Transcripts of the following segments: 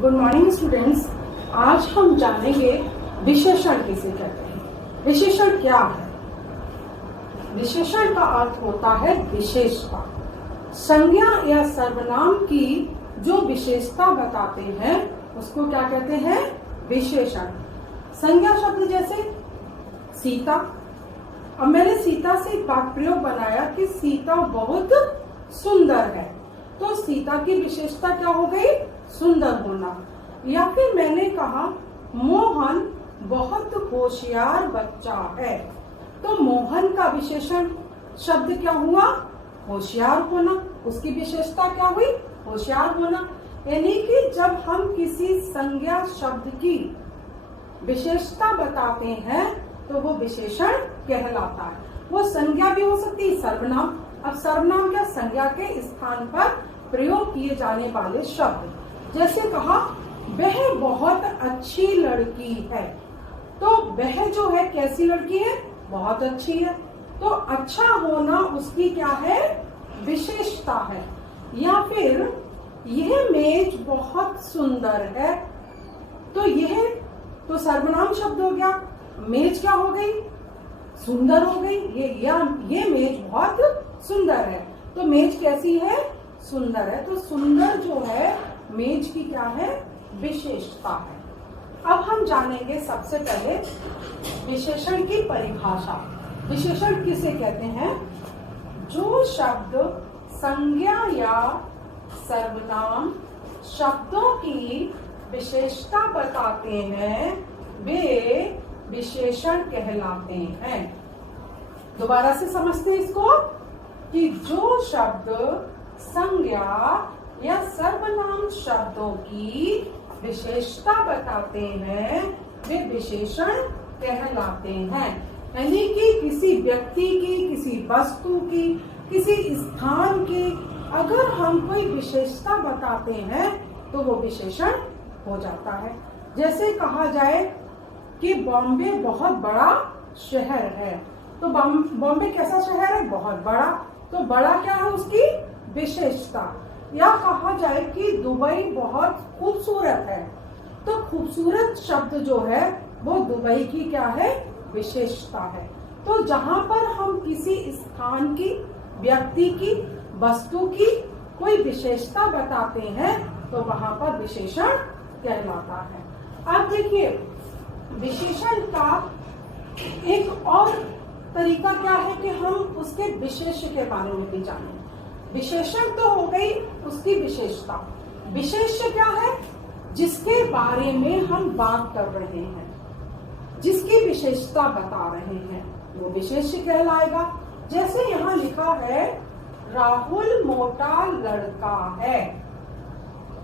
Good morning students. आज हम जानेंगे विशेषण किसे कहते हैं। विशेषण क्या है? विशेषण का अर्थ होता है विशेषता। संज्ञा या सर्वनाम की जो विशेषता बताते हैं उसको क्या कहते हैं? विशेषण। संज्ञा शब्द जैसे सीता। अब मैंने सीता से एक वाक्य प्रयोग बनाया कि सीता बहुत सुंदर है, तो सीता की विशेषता क्या हो गई? सुंदर होना। या फिर मैंने कहा मोहन बहुत होशियार बच्चा है, तो मोहन का विशेषण शब्द क्या हुआ? होशियार होना। उसकी विशेषता क्या हुई? होशियार होना। यानी कि जब हम किसी संज्ञा शब्द की विशेषता बताते हैं तो वो विशेषण कहलाता है। वो संज्ञा भी हो सकती है, सर्वनाम। अब सर्वनाम क्या? संज्ञा के स्थान पर प्रयोग किए जाने वाले शब्द। जैसे कहा वह बहुत अच्छी लड़की है, तो वह जो है कैसी लड़की है? बहुत अच्छी है। तो अच्छा होना उसकी क्या है? विशेषता है। या फिर यह मेज बहुत सुंदर है, तो यह तो सर्वनाम शब्द हो गया। मेज क्या हो गई? सुंदर हो गई। ये मेज बहुत सुंदर है, तो मेज कैसी है? सुंदर है। तो सुंदर जो है मेज की क्या है? विशेषता है। अब हम जानेंगे सबसे पहले विशेषण की परिभाषा। विशेषण किसे कहते हैं? जो शब्द संज्ञा या सर्वनाम शब्दों की विशेषता बताते हैं वे विशेषण कहलाते हैं। दोबारा से समझते हैं इसको कि जो शब्द संज्ञा या सर्वनाम शब्दों की विशेषता बताते हैं वे विशेषण कहलाते हैं। यानी कि किसी व्यक्ति की, किसी वस्तु की, किसी स्थान की अगर हम कोई विशेषता बताते हैं तो वो विशेषण हो जाता है। जैसे कहा जाए कि बॉम्बे बहुत बड़ा शहर है, तो बॉम्बे कैसा शहर है? बहुत बड़ा। तो बड़ा क्या है? उसकी विशेषता। या कहा जाए कि दुबई बहुत खूबसूरत है, तो खूबसूरत शब्द जो है वो दुबई की क्या है? विशेषता है। तो जहां पर हम किसी स्थान की, व्यक्ति की, वस्तु की कोई विशेषता बताते हैं तो वहां पर विशेषण कहलाता है। अब देखिए विशेषण का एक और तरीका क्या है कि हम उसके विशेष्य के बारे में भी जानें। विशेषण तो हो गई उसकी विशेषता। विशेष्य क्या है? जिसके बारे में हम बात कर रहे हैं, जिसकी विशेषता बता रहे हैं, वो विशेष्य कहलाएगा। जैसे यहाँ लिखा है राहुल मोटा लड़का है,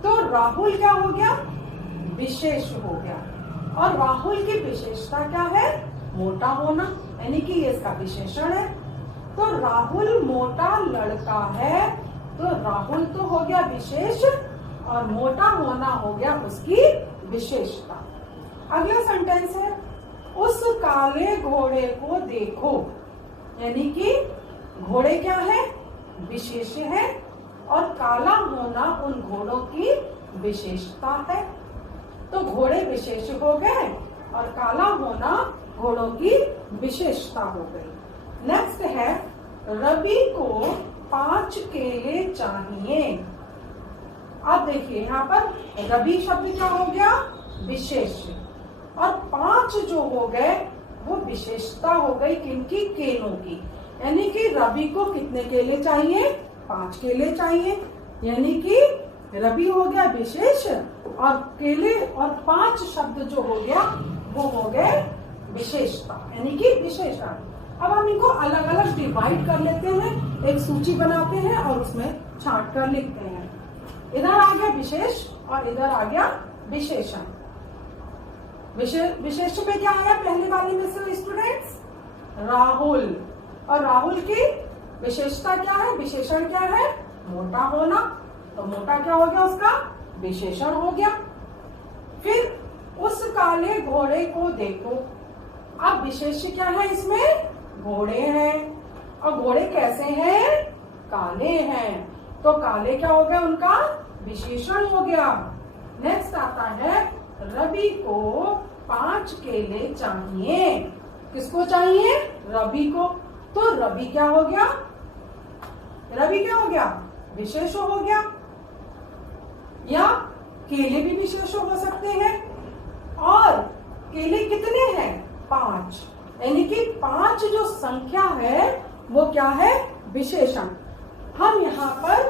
तो राहुल क्या हो गया? विशेष हो गया। और राहुल की विशेषता क्या है? मोटा होना, यानी कि ये इसका विशेषण है। तो राहुल मोटा लड़का है, तो राहुल तो हो गया विशेष और मोटा होना हो गया उसकी विशेषता। अगला सेंटेंस है उस काले घोड़े को देखो, यानी कि घोड़े क्या है? विशेष है और काला होना उन घोड़ों की विशेषता है। तो घोड़े विशेष हो गए और काला होना घोड़ों की विशेषता हो गई। नेक्स्ट है रवि को 5 केले चाहिए। अब देखिए यहाँ पर रवि शब्द क्या हो गया? विशेष। और 5 जो हो गए वो विशेषता हो गई किनकी? केलों की। यानी कि रवि को कितने केले चाहिए? 5 केले चाहिए। यानी कि रवि हो गया विशेष और केले और 5 शब्द जो हो गया वो हो गए विशेषता, यानी कि विशेषण। अब हम इनको अलग अलग डिवाइड कर लेते हैं, एक सूची बनाते हैं और उसमें छांट कर लिखते हैं। इधर आ गया विशेष और इधर आ गया विशेषण। विशेष पे क्या आया पहले वाले में से स्टूडेंट्स? राहुल। और राहुल की विशेषता क्या है? विशेषण क्या है? मोटा होना। तो मोटा क्या हो गया? उसका विशेषण हो गया। फिर उस काले घोड़े को देखो। अब विशेष क्या है इसमें? घोड़े हैं। और घोड़े कैसे हैं? काले हैं। तो काले क्या हो गया? उनका विशेषण हो गया। नेक्स्ट आता है रवि को 5 केले चाहिए। किसको चाहिए? रवि को। तो रवि क्या हो गया? रवि क्या हो गया? विशेष हो गया, या केले भी विशेष हो सकते हैं। और केले कितने हैं? 5, यानी कि 5 जो संख्या है वो क्या है? विशेषण। हम यहाँ पर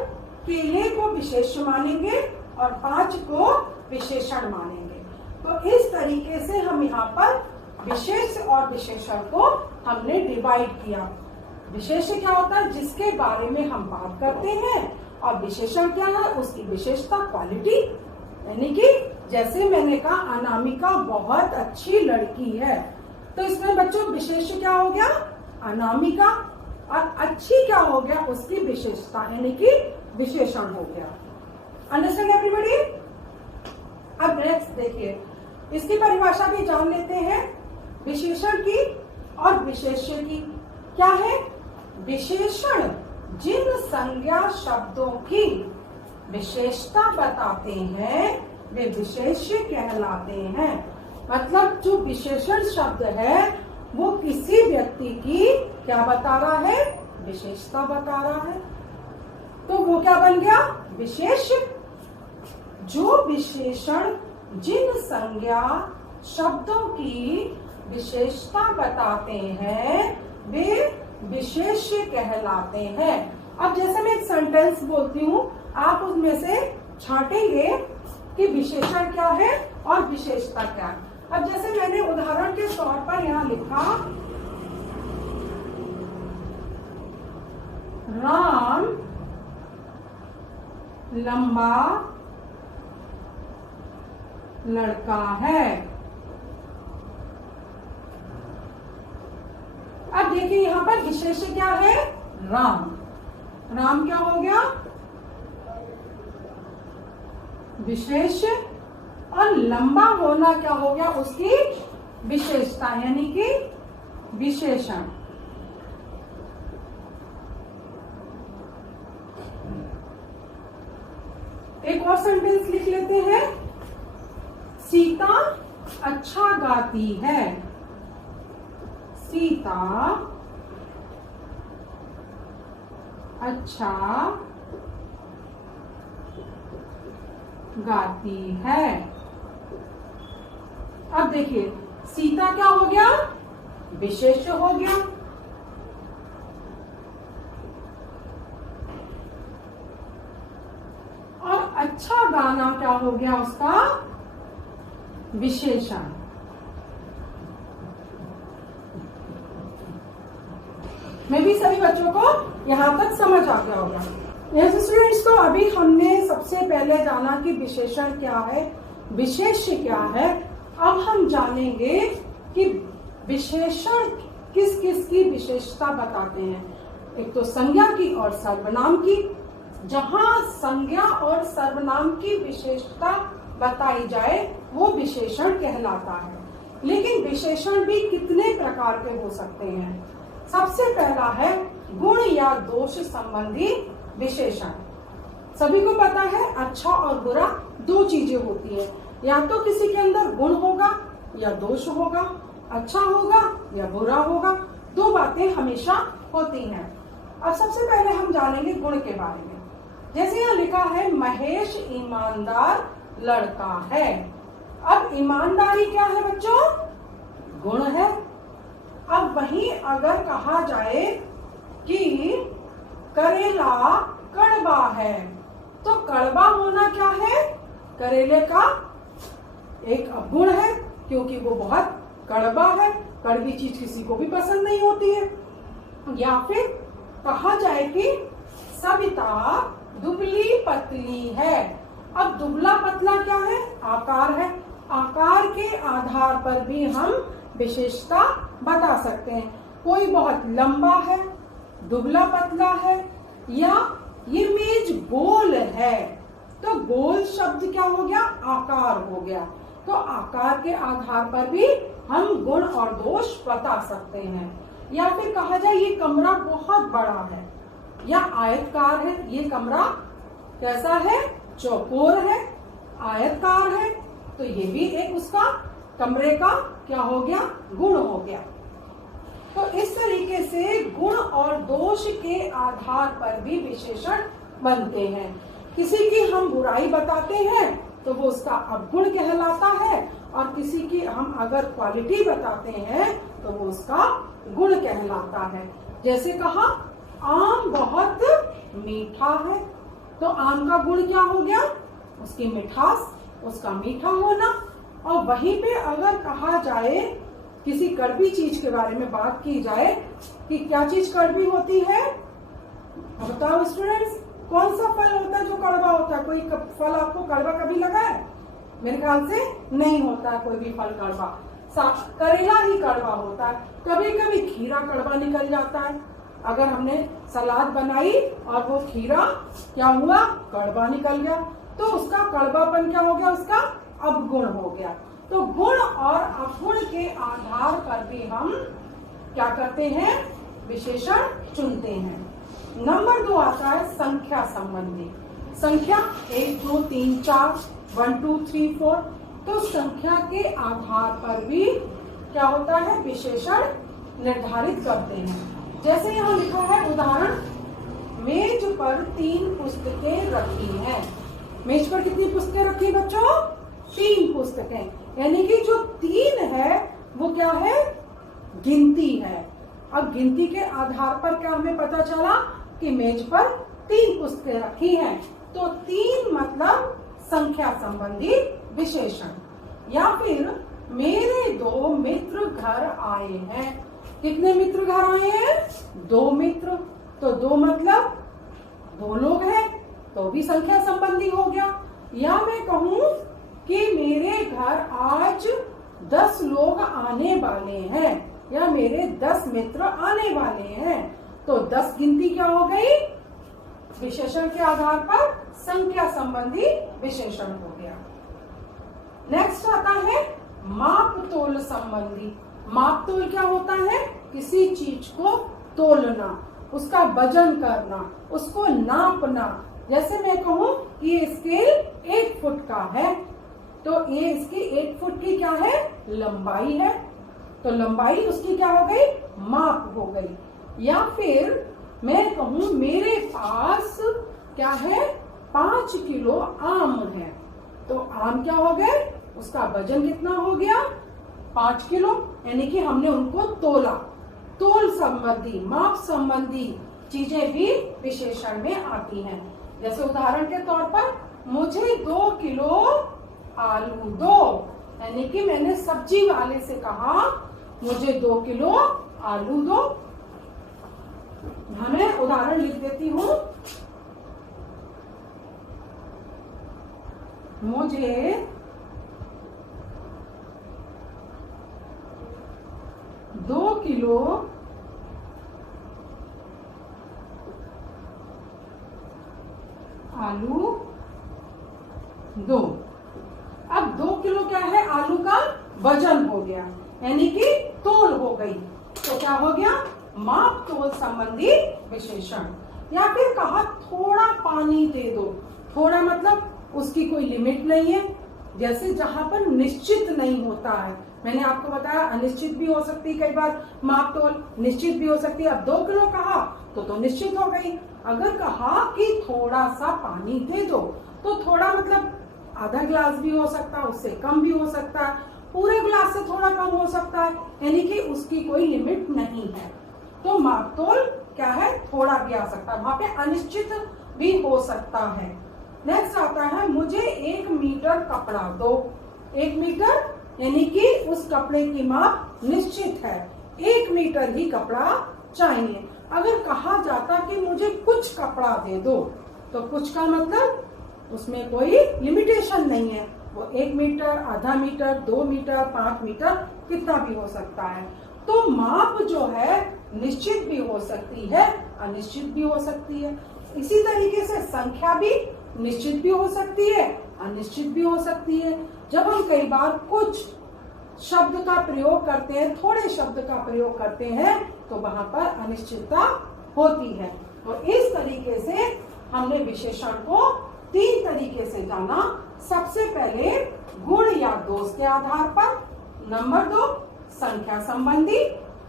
केले को विशेष मानेंगे और 5 को विशेषण मानेंगे। तो इस तरीके से हम यहाँ पर विशेष और विशेषण को हमने डिवाइड किया। विशेष क्या होता है? जिसके बारे में हम बात करते हैं। और विशेषण क्या है? उसकी विशेषता, क्वालिटी। यानी कि जैसे मैंने कहा अनामिका बहुत अच्छी लड़की है, तो इसमें बच्चों विशेष क्या हो गया? अनामिका। और अच्छी क्या हो गया? उसकी विशेषता, यानी कि विशेषण हो गया। Understand everybody? अब नेक्स्ट देखिए, इसकी परिभाषा भी जान लेते हैं, विशेषण की और विशेष्य की। क्या है? विशेषण जिन संज्ञा शब्दों की विशेषता बताते हैं वे विशेष्य कहलाते हैं। मतलब जो विशेषण शब्द है वो किसी व्यक्ति की क्या बता रहा है? विशेषता बता रहा है। तो वो क्या बन गया? विशेष। जो विशेषण जिन संज्ञा शब्दों की विशेषता बताते हैं वे विशेष्य कहलाते हैं। अब जैसे मैं एक सेंटेंस बोलती हूँ, आप उसमें से छांटेंगे कि विशेषण क्या है और विशेषता क्या है। अब जैसे मैंने उदाहरण के तौर पर यहाँ लिखा, राम लंबा लड़का है। अब देखिए यहाँ पर विशेष क्या है? राम। राम क्या हो गया? विशेष। और लंबा होना क्या हो गया? उसकी विशेषता, यानी कि विशेषण। एक और सेंटेंस लिख लेते हैं, सीता अच्छा गाती है। सीता अच्छा गाती है। अब देखिए, सीता क्या हो गया? विशेष हो गया। और अच्छा गाना क्या हो गया? उसका विशेषण। मैं भी सभी बच्चों को यहाँ तक समझ आ गया होगा। स्टूडेंट्स, तो अभी हमने सबसे पहले जाना कि विशेषण क्या है, विशेष्य क्या है। अब हम जानेंगे कि विशेषण किस किस की विशेषता बताते हैं। एक तो संज्ञा की और सर्वनाम की। जहाँ संज्ञा और सर्वनाम की विशेषता बताई जाए वो विशेषण कहलाता है। लेकिन विशेषण भी कितने प्रकार के हो सकते हैं। सबसे पहला है गुण या दोष संबंधी विशेषण। सभी को पता है अच्छा और बुरा दो चीजें होती है, या तो किसी के अंदर गुण होगा या दोष होगा, अच्छा होगा या बुरा होगा, दो बातें हमेशा होती हैं। अब सबसे पहले हम जानेंगे गुण के बारे में। जैसे यहाँ लिखा है महेश ईमानदार लड़का है। अब ईमानदारी क्या है बच्चों? गुण है। अब वहीं अगर कहा जाए कि करेला कड़वा है, तो कड़वा होना क्या है? करेले का एक गुण है, क्योंकि वो बहुत कड़वा है। कड़वी चीज किसी को भी पसंद नहीं होती है। या फिर कहा जाए कि सविता दुबली पतली है। अब दुबला पतला क्या है? आकार है। आकार के आधार पर भी हम विशेषता बता सकते हैं। कोई बहुत लंबा है, दुबला पतला है, या ये मेज गोल है, तो गोल शब्द क्या हो गया? आकार हो गया। तो आकार के आधार पर भी हम गुण और दोष बता सकते हैं। या फिर कहा जाए ये कमरा बहुत बड़ा है या आयतकार है, ये कमरा कैसा है? चौकोर है। आयतकार है, तो ये भी एक उसका कमरे का क्या हो गया, गुण हो गया। तो इस तरीके से गुण और दोष के आधार पर भी विशेषण बनते हैं। किसी की हम बुराई बताते हैं तो वो उसका अवगुण कहलाता है, और किसी की हम अगर क्वालिटी बताते हैं तो वो उसका गुण कहलाता है। जैसे कहा आम बहुत मीठा है, तो आम का गुण क्या हो गया, उसकी मिठास, उसका मीठा होना। और वहीं पे अगर कहा जाए किसी कड़वी चीज के बारे में बात की जाए कि क्या चीज कड़वी होती है, बताओ स्टूडेंट्स, कौन सा फल होता है जो कड़वा होता है? कोई फल आपको कड़वा कभी लगा है? मेरे ख्याल से नहीं होता है कोई भी फल कड़वा। करेला ही कड़वा होता है। कभी कभी खीरा कड़वा निकल जाता है। अगर हमने सलाद बनाई और वो खीरा क्या हुआ, कड़वा निकल गया, तो उसका कड़वापन क्या हो गया, उसका अवगुण हो गया। तो गुण और अवगुण के आधार पर भी हम क्या करते हैं, विशेषण चुनते हैं। नंबर 2 आता है संख्या संबंधी। संख्या 1 2 3 4 1 2 3 4, तो संख्या के आधार पर भी क्या होता है, विशेषण निर्धारित करते हैं। जैसे यहाँ लिखा है उदाहरण, मेज पर 3 पुस्तकें रखी हैं। मेज पर कितनी पुस्तकें रखी बच्चों, 3 पुस्तकें, यानी कि जो 3 है वो क्या है, गिनती है। अब गिनती के आधार पर क्या हमें पता चला कि मेज पर 3 पुस्तकें रखी हैं, तो 3 मतलब संख्या संबंधी विशेषण। या फिर मेरे 2 मित्र घर आए हैं। कितने मित्र घर आए हैं, 2 मित्र, तो 2 मतलब 2 लोग हैं, तो भी संख्या संबंधी हो गया। या मैं कहूं कि मेरे घर आज 10 लोग आने वाले हैं, या मेरे 10 मित्र आने वाले हैं, तो 10 गिनती क्या हो गई, विशेषण के आधार पर संख्या संबंधी विशेषण हो गया। नेक्स्ट आता है माप तोल संबंधी। माप तोल क्या होता है, किसी चीज को तोलना, उसका वजन करना, उसको नापना। जैसे मैं कहूं कि ये स्केल 1 फुट का है, तो ये इसकी 1 फुट की क्या है, लंबाई है, तो लंबाई उसकी क्या हो गई, माप हो गई। या फिर मैं कहूं मेरे पास क्या है, 5 किलो आम है, तो आम क्या हो गए, उसका वजन कितना हो गया, 5 किलो, यानी कि हमने उनको तोला। तोल संबंधी, माप संबंधी चीजें भी विशेषण में आती हैं। जैसे उदाहरण के तौर पर मुझे 2 किलो आलू दो, यानी कि मैंने सब्जी वाले से कहा मुझे 2 किलो आलू दो। मैं उदाहरण लिख देती हूँ, मुझे 2 किलो आलू दो। अब 2 किलो क्या है, आलू का वजन हो गया, यानी कि तोल हो गई, तो क्या हो गया, माप तोल संबंधी विशेषण। या फिर कहा थोड़ा पानी दे दो। थोड़ा मतलब उसकी कोई लिमिट नहीं है, जैसे जहां पर निश्चित नहीं होता है। मैंने आपको बताया अनिश्चित भी हो सकती है, कई बार माप तोल निश्चित भी हो सकती है। अब 2 किलो कहा तो निश्चित हो गई। अगर कहा कि थोड़ा सा पानी दे दो, तो थोड़ा मतलब आधा गिलास भी हो सकता है, उससे कम भी हो सकता है, पूरे गिलास से थोड़ा कम हो सकता है, यानी कि उसकी कोई लिमिट नहीं है। तो माप तोल क्या है, थोड़ा भी आ सकता है, वहां पे अनिश्चित भी हो सकता है। नेक्स्ट आता है मुझे 1 मीटर कपड़ा दो। 1 मीटर यानी कि उस कपड़े की माप निश्चित है, 1 मीटर ही कपड़ा चाहिए। अगर कहा जाता कि मुझे कुछ कपड़ा दे दो, तो कुछ का मतलब उसमें कोई लिमिटेशन नहीं है, वो 1 मीटर, आधा मीटर, 2 मीटर, 5 मीटर, कितना भी हो सकता है। तो माप जो है निश्चित भी हो सकती है, अनिश्चित भी हो सकती है। इसी तरीके से संख्या भी निश्चित भी हो सकती है, अनिश्चित भी हो सकती है। जब हम कई बार कुछ शब्द का प्रयोग करते हैं, थोड़े शब्द का प्रयोग करते हैं, तो वहां पर अनिश्चितता होती है। और इस तरीके से हमने विशेषण को तीन तरीके से जाना। सबसे पहले गुण या दोष के आधार पर, नंबर 2 संख्या संबंधी,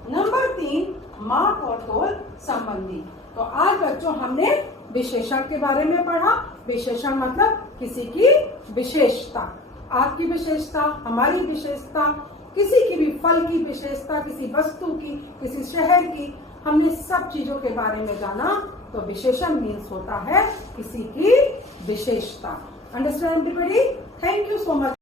नंबर 3 माप और तोल संबंधी। तो आज बच्चों हमने विशेषण के बारे में पढ़ा। विशेषण मतलब किसी की विशेषता, आपकी विशेषता, हमारी विशेषता, किसी की भी फल की विशेषता, किसी वस्तु की, किसी शहर की, हमने सब चीजों के बारे में जाना। तो विशेषण मीन्स होता है किसी की विशेषता। Understand everybody? Thank you so much.